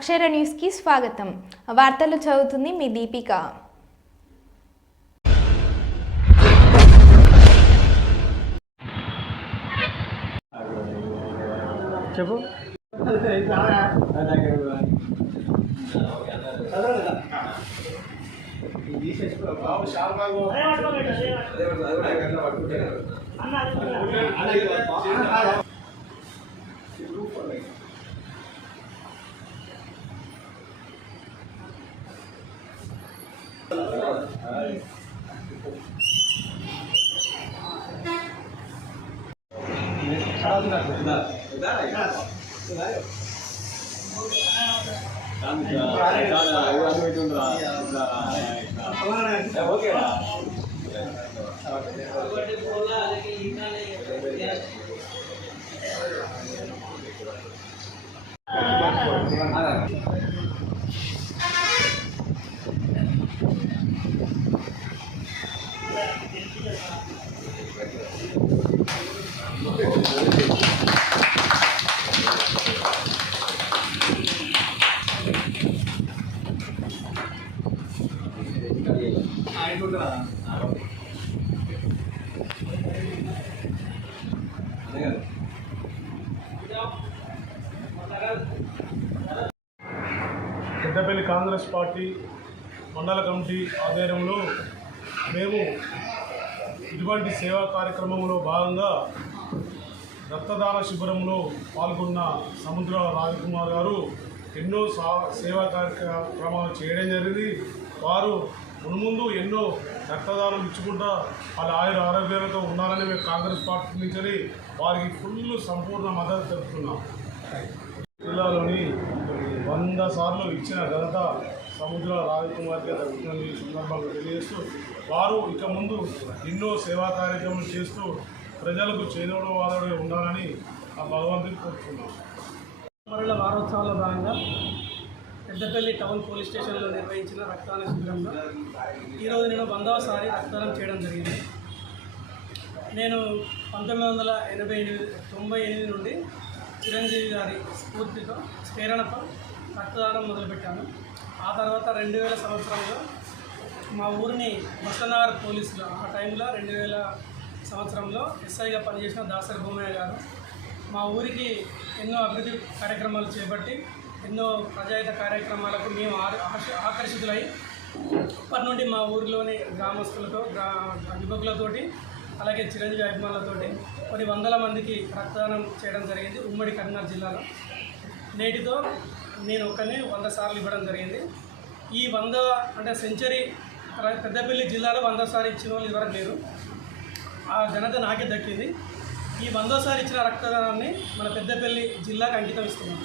అక్షర న్యూస్కి స్వాగతం. వార్తలు చదువుతుంది మీ దీపిక. చెప్పు. ఓకేనా పెద్దపల్లి కాంగ్రెస్ పార్టీ మండల కమిటీ ఆధ్వర్యంలో మేము ఇటువంటి సేవా కార్యక్రమంలో భాగంగా రక్తదాన శిబిరంలో పాల్గొన్న సముద్ర రాజకుమార్ గారు ఎన్నో సా సేవా కార్యక్రమాలు చేయడం జరిగింది. వారు మున్ముందు ఎన్నో రక్తదానం ఇచ్చుకుంటా వాళ్ళ ఆయుర ఆరోగ్యాలతో ఉండాలని మేము కాంగ్రెస్ పార్టీ నుంచి వారికి ఫుల్ సంపూర్ణ మద్దతు తెలుపుతున్నాం. జిల్లాలోని వంద సార్లు ఇచ్చిన ఘనత సముద్ర రాజకుమార్కి దక్కుతుందని ఈ సందర్భంగా తెలియజేస్తూ వారు ఇక ముందు ఎన్నో సేవా కార్యక్రమాలు చేస్తూ ప్రజలకు చేదోడు వాదోడు ఉండాలని ఆ భగవంతుని కోరుతున్నాం మరుల వారోత్సవాల్లో భాగంగా పెద్దపల్లి టౌన్ పోలీస్ స్టేషన్లో నిర్వహించిన రక్తదాన శిబిరంలో ఈరోజు నేను వందవసారి రక్తదానం చేయడం జరిగింది. నేను పంతొమ్మిది వందల ఎనభై ఎనిమిది తొంభై ఎనిమిది నుండి చిరంజీవి గారి స్ఫూర్తితో ప్రేరణతో రక్తదానం మొదలుపెట్టాను. ఆ తర్వాత రెండు వేల సంవత్సరంలో మా ఊరిని బసనగర్ పోలీసులు ఆ టైంలో రెండు వేల సంవత్సరంలో ఎస్ఐగా పనిచేసిన దాసరి భూమయ్య గారు మా ఊరికి ఎన్నో అభివృద్ధి కార్యక్రమాలు చేపట్టి ఎన్నో ప్రజాహిత కార్యక్రమాలకు మేము ఆశ- ఆకర్షితులై అప్పటి నుండి మా ఊరిలోని గ్రామస్తులతో గ్రా యువకులతోటి అలాగే చిరంజీవి అభిమానులతోటి కొన్ని వందల మందికి రక్తదానం చేయడం జరిగింది ఉమ్మడి కరీంనగర్ జిల్లాలో. నేటితో నేను ఒక్కరిని వంద సార్లు ఇవ్వడం జరిగింది. ఈ వంద అంటే సెంచరీ పెద్దపల్లి జిల్లాలో వంద సార్లు ఇచ్చిన వాళ్ళు ఇవ్వడం లేరు. ఆ ఘనత నాకే దక్కింది. ఈ వందోసారి ఇచ్చిన రక్తదానాన్ని మన పెద్దపల్లి జిల్లాకు అంకితం ఇస్తున్నాం.